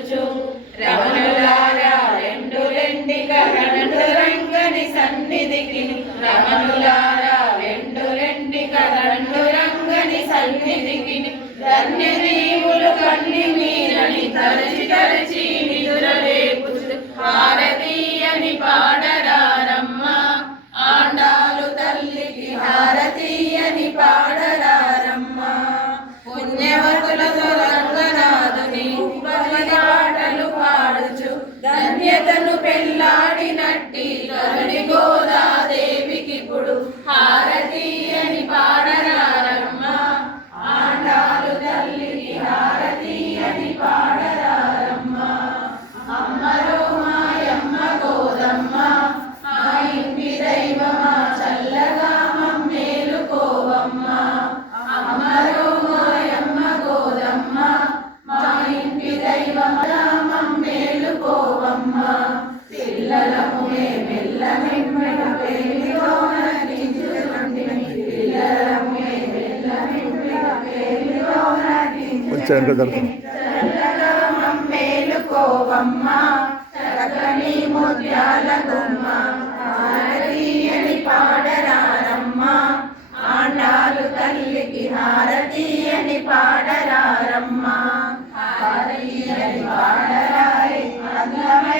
పాడుచు రమణులారా రెండు రెండిక రెండు రంగని సన్నిధికి రమణులారా రెండు రెండిక రెండు రంగని సన్నిధికి ధన్య నీవులు కన్ని మీరని తరచి తరచి నిదురలేపుచు హారతీయని పాడరారమ్మ ఆండాలు తల్లికి హారతీయని పాడరారమ్మ పుణ్యవతులతో రంగనాథుని పాటలు పాడుచు ధన్యతను పెళ్ళాడినట్టి కరుణి గోదాదేవికి ఇప్పుడు హారతీయని పాడరారమ్మ ఆండాలు తల్లికి హారతీయని పాడరారమ్మ అమ్మరో మాయమ్మ గోదమ్మ మా ఇంటి దైవమా చల్లగా మమ్మేలుకోవమ్మ అమ్మరో మాయమ్మ గోదమ్మ మా ఇంటి దైవమా మమ్మేలుకోవమ్మ పిల్లలము మెల్లమెమ్మడ పేలిలోన దించుకుంటి పిల్లలము మెల్లమెమ్మడ పేలిలోన దించుకుంటి చల్లగా మమ్మేలుకోవమ్మ చక్కని ముత్యాల గుమ్మ